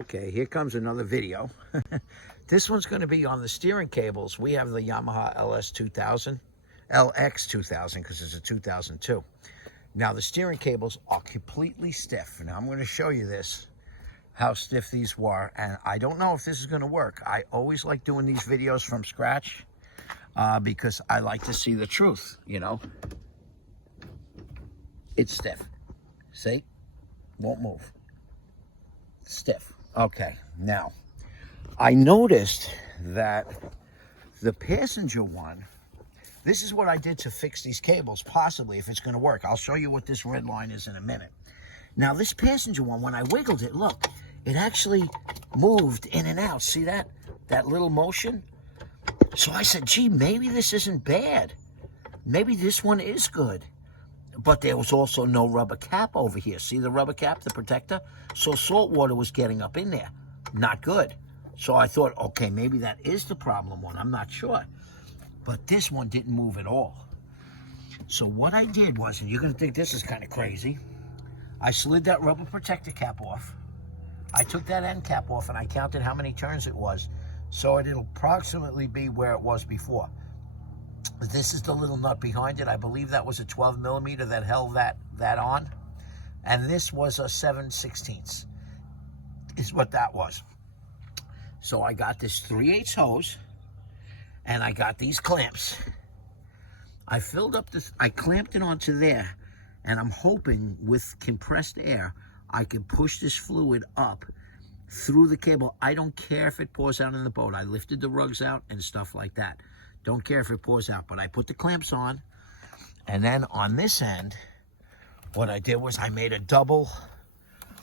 Okay, here comes another video. This one's going to be on the steering cables. We have the Yamaha LX2000 because it's a 2002. Now the steering cables are completely stiff. Now I'm going to show you this, how stiff these were, and I don't know if this is going to work. I always like doing these videos from scratch because I like to see the truth, you know. It's stiff. See? Won't move. Stiff. Okay, now I noticed that the passenger one, this is what I did to fix these cables, possibly, if it's going to work. I'll show you what this red line is in a minute. Now this passenger one, when I wiggled it, look, it actually moved in and out. See that little motion? So I said, gee, maybe this isn't bad. Maybe this one is good. But there was also no rubber cap over here. See the rubber cap, the protector? So salt water was getting up in there. Not good. So I thought, okay, maybe that is the problem one. I'm not sure. But this one didn't move at all. So what I did was, and you're going to think this is kind of crazy, I slid that rubber protector cap off. I took that end cap off and I counted how many turns it was. So it'll approximately be where it was before. This is the little nut behind it. I believe that was a 12 millimeter that held that on. And this was a 7/16 is what that was. So I got this 3/8 hose and I got these clamps. I filled up this, I clamped it onto there, and I'm hoping with compressed air, I can push this fluid up through the cable. I don't care if it pours out in the boat. I lifted the rugs out and stuff like that. Don't care if it pours out, but I put the clamps on, and then on this end, what I did was I made a double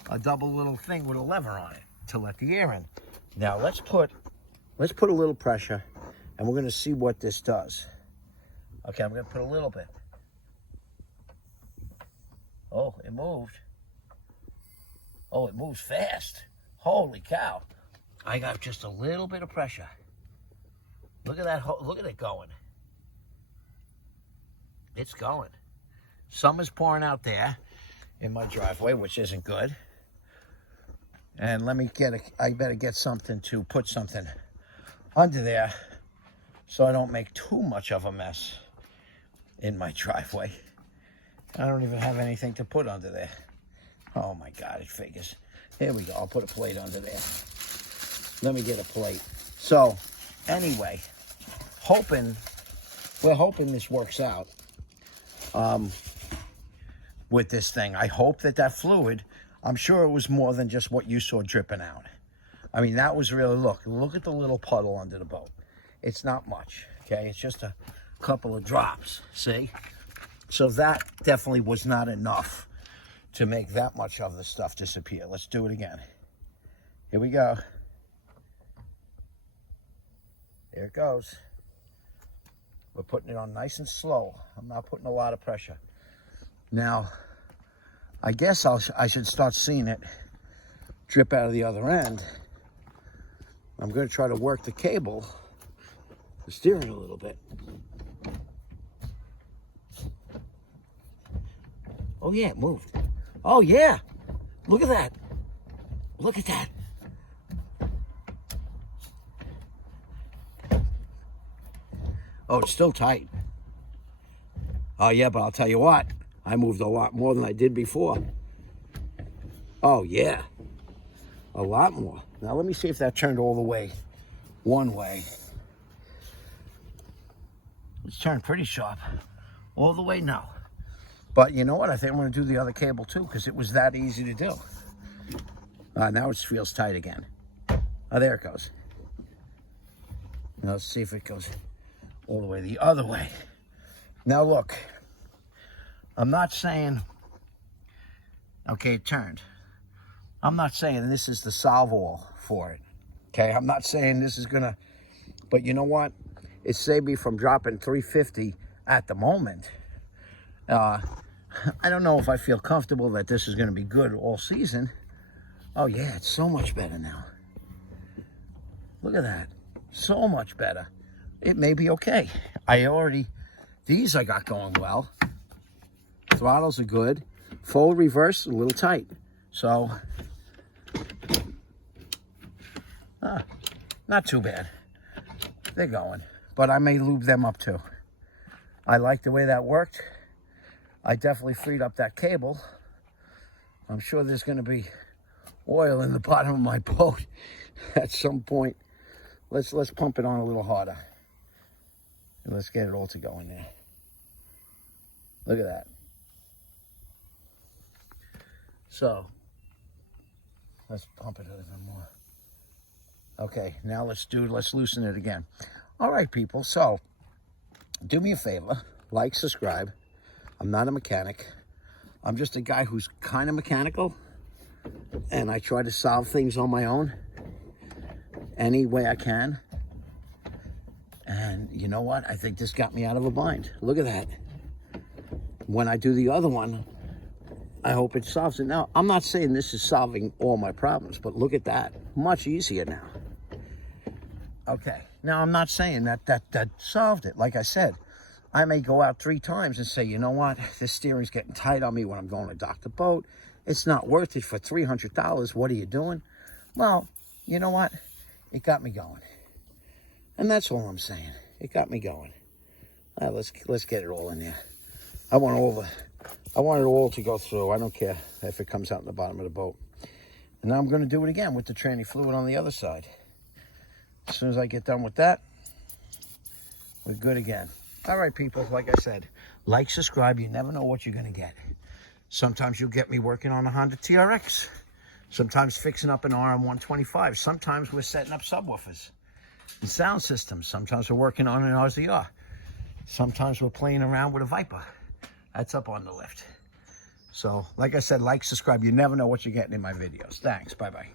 little thing with a lever on it to let the air in. Now let's put a little pressure, and we're going to see what this does. Okay, I'm going to put a little bit. Oh, it moved. Oh, it moves fast. Holy cow! I got just a little bit of pressure. Look at that, look at it going. It's going. Summer's pouring out there in my driveway, which isn't good. And let me I better get something to put something under there so I don't make too much of a mess in my driveway. I don't even have anything to put under there. Oh my God, it figures. Here we go, I'll put a plate under there. Let me get a plate. So, anyway, we're hoping this works out with this thing. I hope that fluid, I'm sure it was more than just what you saw dripping out. I mean, that was really, look at the little puddle under the boat. It's not much, okay? It's just a couple of drops, see? So that definitely was not enough to make that much of the stuff disappear. Let's do it again. Here we go. There it goes. We're putting it on nice and slow. I'm not putting a lot of pressure. Now, I guess I should start seeing it drip out of the other end. I'm going to try to work the cable, the steering a little bit. Oh yeah, it moved. Oh yeah, look at that. Look at that. Oh, it's still tight. Oh yeah, but I'll tell you what, I moved a lot more than I did before. Oh yeah, a lot more. Now let me see if that turned all the way one way. It's turned pretty sharp. All the way, no. But you know what? I think I'm going to do the other cable too, because it was that easy to do. Now it feels tight again. Oh, there it goes. Now let's see if it goes all the way the other way. Now look, I'm not saying, okay, it turned. I'm not saying this is the solve-all for it, okay? I'm not saying this is gonna, but you know what? It saved me from dropping 350 at the moment. I don't know if I feel comfortable that this is gonna be good all season. Oh yeah, it's so much better now. Look at that, so much better. It may be okay. These I got going well. Throttles are good. Forward, reverse, a little tight. So Not too bad. They're going. But I may lube them up too. I like the way that worked. I definitely freed up that cable. I'm sure there's going to be oil in the bottom of my boat at some point. Let's pump it on a little harder. And let's get it all to go in there. Look at that. So, let's pump it a little bit more. Okay, now let's loosen it again. All right, people, so do me a favor, like, subscribe. I'm not a mechanic. I'm just a guy who's kind of mechanical, and I try to solve things on my own any way I can. And you know what? I think this got me out of a bind. Look at that. When I do the other one, I hope it solves it. Now, I'm not saying this is solving all my problems, but look at that. Much easier now. Okay. Now, I'm not saying that solved it. Like I said, I may go out 3 times and say, you know what? This steering's getting tight on me when I'm going to dock the boat. It's not worth it for $300. What are you doing? Well, you know what? It got me going. And that's all I'm saying. It got me going. Let's get it all in there. I want it all to go through. I don't care if it comes out in the bottom of the boat. And now I'm going to do it again with the tranny fluid on the other side. As soon as I get done with that, we're good again. All right, people, like I said, like, subscribe. You never know what you're going to get. Sometimes you'll get me working on a Honda TRX. Sometimes fixing up an RM125. Sometimes we're setting up subwoofers and sound systems. Sometimes we're working on an RZR. Sometimes we're playing around with a Viper. That's up on the lift. So, like I said, like, subscribe. You never know what you're getting in my videos. Thanks. Bye-bye.